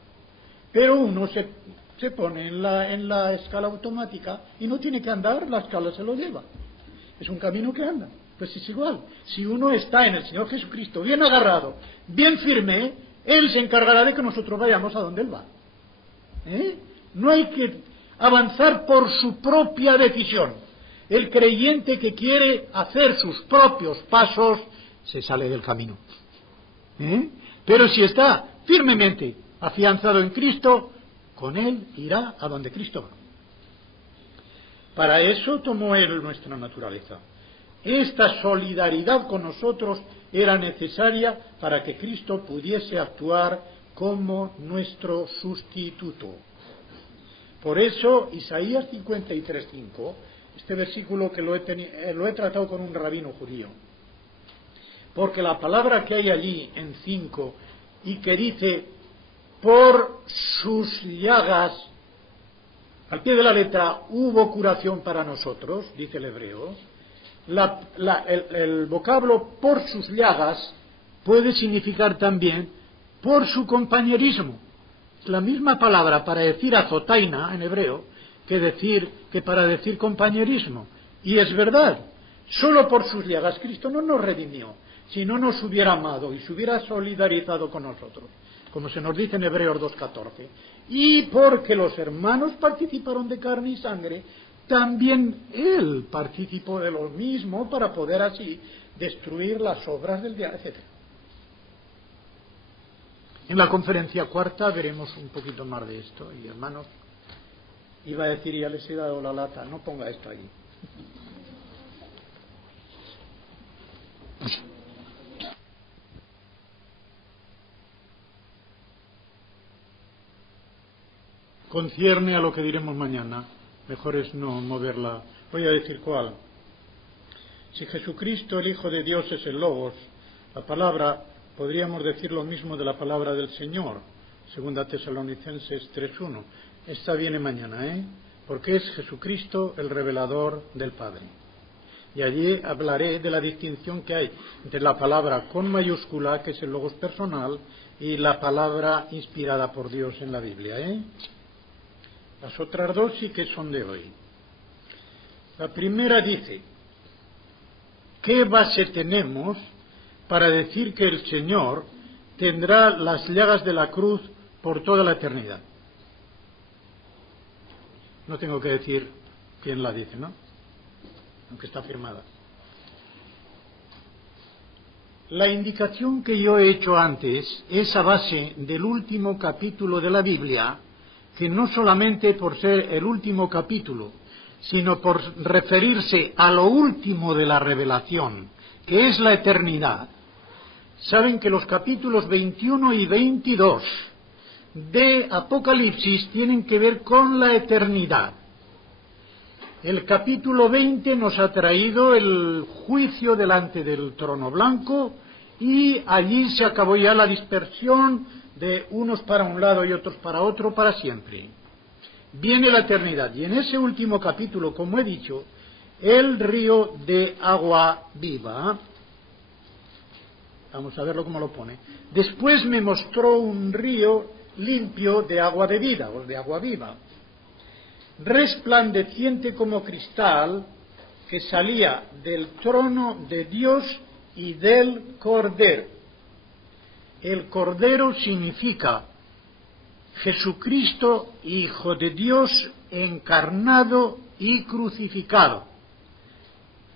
Pero uno se pone en la escala automática y no tiene que andar, la escala se lo lleva. Es un camino que anda. Pues es igual. Si uno está en el Señor Jesucristo bien agarrado, bien firme, Él se encargará de que nosotros vayamos a donde Él va. No hay que avanzar por su propia decisión. El creyente que quiere hacer sus propios pasos se sale del camino. Pero si está firmemente afianzado en Cristo, con Él irá a donde Cristo va. Para eso tomó Él nuestra naturaleza. Esta solidaridad con nosotros era necesaria para que Cristo pudiese actuar como nuestro sustituto. Por eso, Isaías 53:5, este versículo que lo he tratado con un rabino judío, porque la palabra que hay allí en 5 y que dice: por sus llagas, al pie de la letra, hubo curación para nosotros, dice el hebreo. El vocablo por sus llagas puede significar también por su compañerismo. Es la misma palabra para decir azotaina en hebreo que para decir compañerismo. Y es verdad, solo por sus llagas Cristo no nos redimió, si no nos hubiera amado y se hubiera solidarizado con nosotros, como se nos dice en Hebreos 2:14. Y porque los hermanos participaron de carne y sangre, también Él participó de lo mismo para poder así destruir las obras del diablo, etc. En la conferencia cuarta veremos un poquito más de esto. Y hermanos, iba a decir, ya les he dado la lata, no ponga esto allí. Concierne a lo que diremos mañana. Mejor es no moverla. Voy a decir cuál. Si Jesucristo, el Hijo de Dios, es el Logos, la palabra, podríamos decir lo mismo de la palabra del Señor. 2 Tesalonicenses 3:1. Esta viene mañana, porque es Jesucristo el revelador del Padre. Y allí hablaré de la distinción que hay entre la palabra con mayúscula, que es el Logos personal, y la palabra inspirada por Dios en la Biblia, Las otras dos sí que son de hoy. La primera dice: ¿qué base tenemos para decir que el Señor tendrá las llagas de la cruz por toda la eternidad. No tengo que decir quién la dice, ¿no? Aunque está firmada. La indicación que yo he hecho antes es a base del último capítulo de la Biblia, que no solamente por ser el último capítulo, sino por referirse a lo último de la revelación, que es la eternidad. Saben que los capítulos 21 y 22 de Apocalipsis tienen que ver con la eternidad. El capítulo 20 nos ha traído el juicio delante del trono blanco y allí se acabó ya la dispersión de unos para un lado y otros para otro para siempre. Viene la eternidad y en ese último capítulo, como he dicho, el río de agua viva. Vamos a verlo cómo lo pone. Después me mostró un río limpio de agua de vida, o de agua viva, resplandeciente como cristal, que salía del trono de Dios y del Cordero. El Cordero significa Jesucristo, Hijo de Dios, encarnado y crucificado.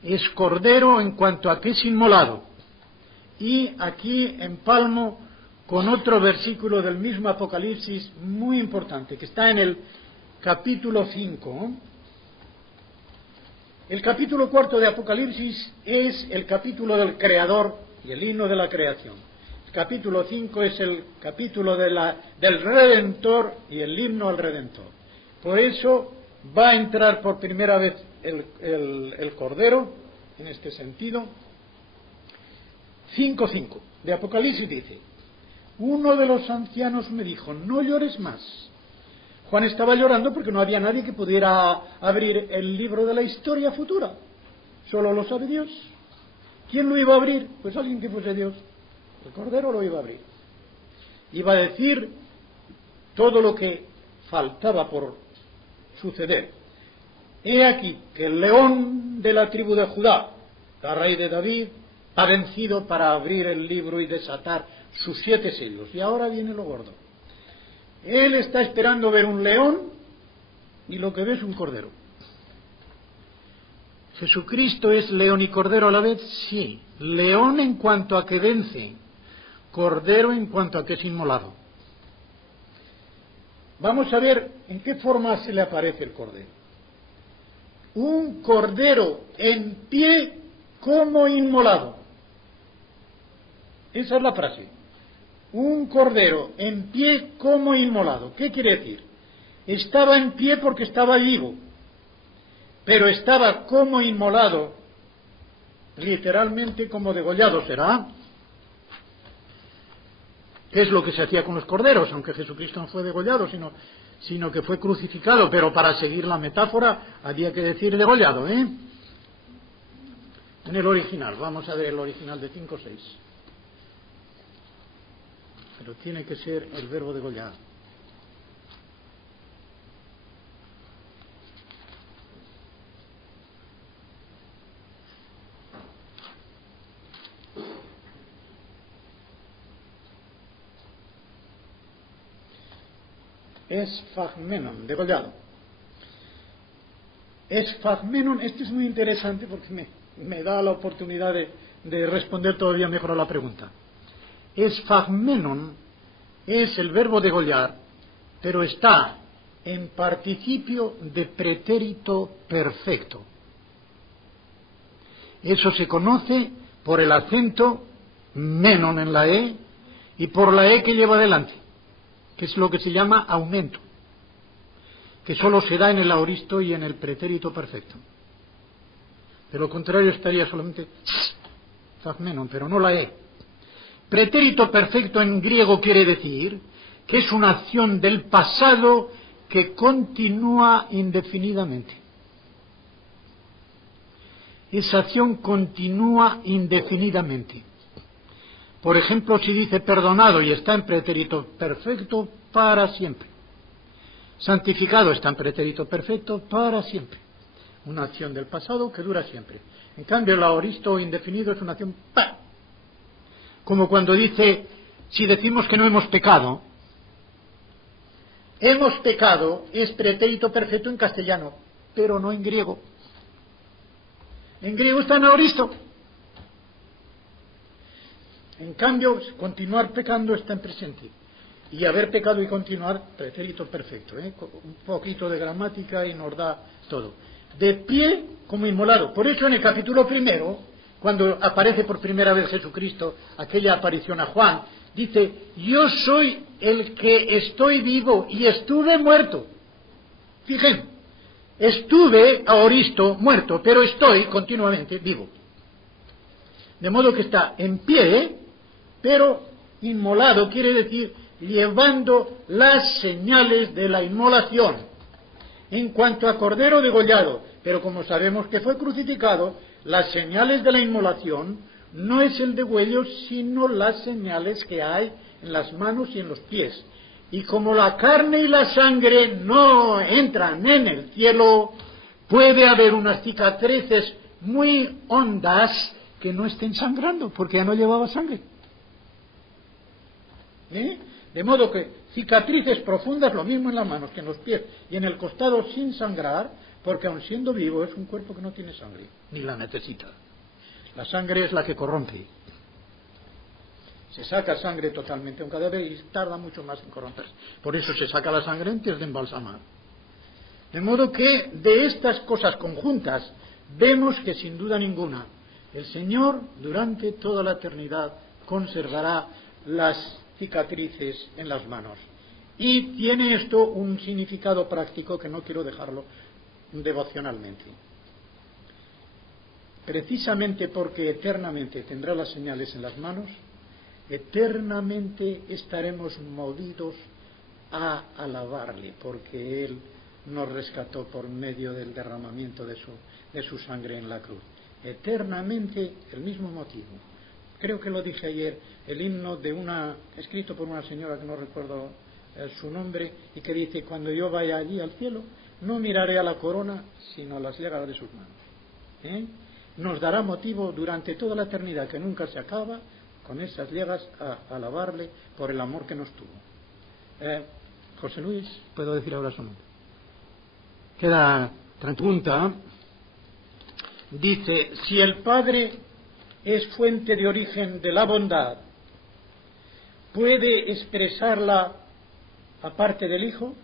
Es Cordero en cuanto a que es inmolado. Y aquí empalmo con otro versículo del mismo Apocalipsis muy importante, que está en el capítulo 5. El capítulo 4 de Apocalipsis es el capítulo del Creador y el himno de la creación. El capítulo 5 es el capítulo del Redentor y el himno al Redentor. Por eso va a entrar por primera vez el Cordero, en este sentido. 5:5 de Apocalipsis dice: uno de los ancianos me dijo, no llores más. Juan estaba llorando porque no había nadie que pudiera abrir el libro de la historia futura. Solo lo sabe Dios. ¿Quién lo iba a abrir? Pues alguien que fuese Dios. El Cordero lo iba a abrir. Iba a decir todo lo que faltaba por suceder. He aquí que el león de la tribu de Judá, la raíz de David, ha vencido para abrir el libro y desatar sus 7 sellos. Y ahora viene lo gordo. Él está esperando ver un león y lo que ve es un cordero. ¿Jesucristo es león y cordero a la vez? Sí. León en cuanto a que vence, cordero en cuanto a que es inmolado. Vamos a ver en qué forma se le aparece el cordero. Un cordero en pie como inmolado. Esa es la frase. Un cordero en pie como inmolado. ¿Qué quiere decir? Estaba en pie porque estaba vivo, pero estaba como inmolado, literalmente como degollado, ¿será? ¿Qué es lo que se hacía con los corderos? Aunque Jesucristo no fue degollado, sino que fue crucificado, pero para seguir la metáfora había que decir degollado, ¿eh? En el original, vamos a ver el original de 5:6. Pero tiene que ser el verbo degollar. Esphagmenon, degollado. Esphagmenon, este es muy interesante porque me da la oportunidad de responder todavía mejor a la pregunta. Esphagmenon es el verbo degollar, pero está en participio de pretérito perfecto. Eso se conoce por el acento menon en la E y por la E que lleva adelante, que es lo que se llama aumento, que solo se da en el aoristo y en el pretérito perfecto. De lo contrario estaría solamente esphagmenon, pero no la E. Pretérito perfecto en griego quiere decir que es una acción del pasado que continúa indefinidamente. Esa acción continúa indefinidamente. Por ejemplo, si dice perdonado y está en pretérito perfecto, para siempre. Santificado está en pretérito perfecto, para siempre. Una acción del pasado que dura siempre. En cambio, el aoristo indefinido es una acción como cuando dice si decimos que no hemos pecado es pretérito perfecto en castellano, pero no en griego. En griego está en aoristo. En cambio, continuar pecando está en presente. Y haber pecado y continuar, pretérito perfecto. Un poquito de gramática y nos da todo. De pie como inmolado. Por eso en el capítulo 1, cuando aparece por primera vez Jesucristo, aquella aparición a Juan, dice, yo soy el que estoy vivo y estuve muerto. Fíjense, estuve aoristo muerto, pero estoy continuamente vivo. De modo que está en pie, pero inmolado, quiere decir llevando las señales de la inmolación. En cuanto a cordero degollado, pero como sabemos que fue crucificado, las señales de la inmolación no es el degüello, sino las señales que hay en las manos y en los pies. Y como la carne y la sangre no entran en el cielo, puede haber unas cicatrices muy hondas que no estén sangrando, porque ya no llevaba sangre. De modo que cicatrices profundas, lo mismo en las manos que en los pies y en el costado sin sangrar, porque aun siendo vivo es un cuerpo que no tiene sangre, ni la necesita. La sangre es la que corrompe. Se saca sangre totalmente a un cadáver y tarda mucho más en corromperse. Por eso se saca la sangre antes de embalsamar. De modo que de estas cosas conjuntas vemos que sin duda ninguna el Señor durante toda la eternidad conservará las cicatrices en las manos. Y tiene esto un significado práctico que no quiero dejarlo devocionalmente. Precisamente porque eternamente tendrá las señales en las manos, eternamente estaremos movidos a alabarle, porque Él nos rescató por medio del derramamiento de su sangre en la cruz. Eternamente el mismo motivo. Creo que lo dije ayer, el himno escrito por una señora que no recuerdo su nombre, y que dice, cuando yo vaya allí al cielo, no miraré a la corona, sino a las llagas de sus manos. Nos dará motivo durante toda la eternidad, que nunca se acaba, con esas llagas a alabarle por el amor que nos tuvo. José Luis, puedo decir ahora su nombre. Queda pregunta, dice, si el Padre es fuente de origen de la bondad, ¿puede expresarla aparte del Hijo?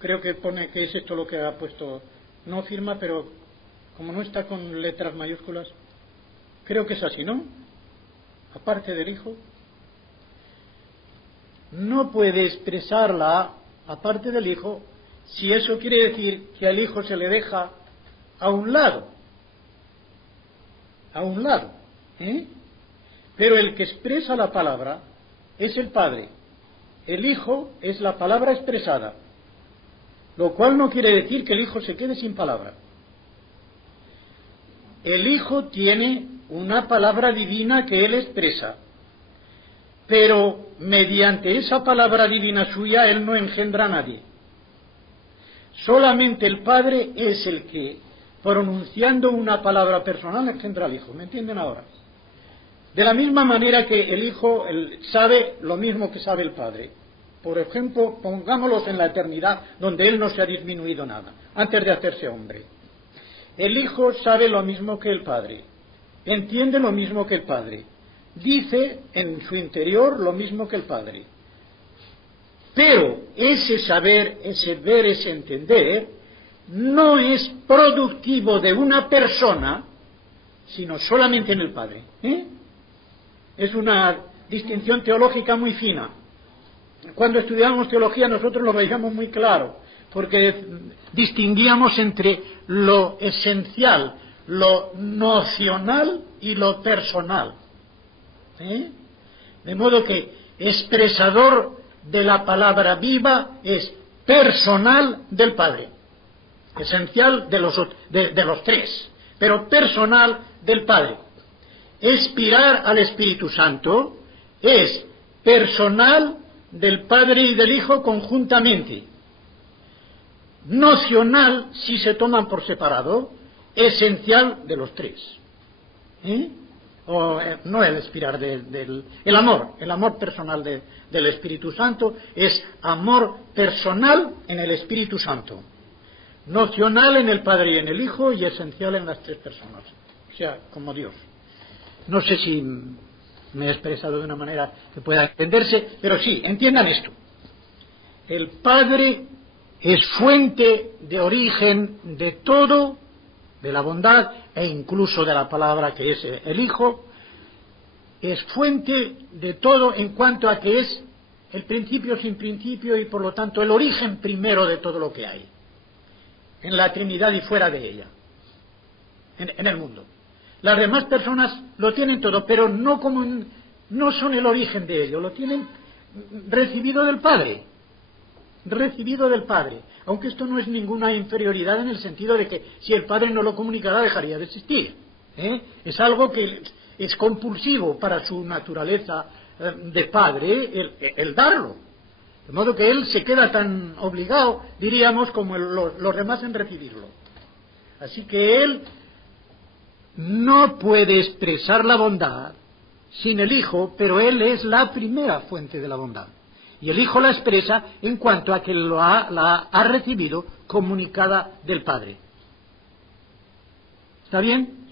Creo que pone que es esto lo que ha puesto, no firma, pero como no está con letras mayúsculas, creo que es así, ¿no? Aparte del Hijo. No puede expresarla aparte del Hijo, si eso quiere decir que al Hijo se le deja a un lado. Pero el que expresa la palabra es el Padre. El Hijo es la palabra expresada, lo cual no quiere decir que el Hijo se quede sin palabra. El Hijo tiene una palabra divina que Él expresa, pero mediante esa palabra divina suya Él no engendra a nadie. Solamente el Padre es el que, pronunciando una palabra personal, engendra al Hijo. ¿Me entienden ahora? De la misma manera que el Hijo sabe lo mismo que sabe el Padre. Por ejemplo, pongámoslos en la eternidad, donde Él no se ha disminuido nada, antes de hacerse hombre. El Hijo sabe lo mismo que el Padre, entiende lo mismo que el Padre, dice en su interior lo mismo que el Padre. Pero ese saber, ese ver, ese entender, no es productivo de una persona, sino solamente en el Padre. Es una distinción teológica muy fina. Cuando estudiábamos teología nosotros lo veíamos muy claro, porque distinguíamos entre lo esencial, lo nocional y lo personal. De modo que expresador de la palabra viva es personal del Padre, esencial de los tres, pero personal del Padre. Expirar al Espíritu Santo es personal del Padre y del Hijo conjuntamente, nocional si se toman por separado, esencial de los tres. no el expirar el amor personal del Espíritu Santo es amor personal en el Espíritu Santo, nocional en el Padre y en el Hijo y esencial en las tres personas, o sea, como Dios. No sé si me he expresado de una manera que pueda entenderse, pero sí, entiendan esto. El Padre es fuente de origen de todo, de la bondad e incluso de la palabra que es el Hijo. Es fuente de todo en cuanto a que es el principio sin principio y por lo tanto el origen primero de todo lo que hay, en la Trinidad y fuera de ella, en el mundo. Las demás personas lo tienen todo, pero no son el origen de ello, lo tienen recibido del Padre, aunque esto no es ninguna inferioridad en el sentido de que si el Padre no lo comunicara dejaría de existir, es algo que es compulsivo para su naturaleza de Padre el darlo, de modo que él se queda tan obligado, diríamos, como los demás en recibirlo. Así que él no puede expresar la bondad sin el Hijo, pero él es la primera fuente de la bondad. Y el Hijo la expresa en cuanto a que la ha recibido comunicada del Padre. ¿Está bien?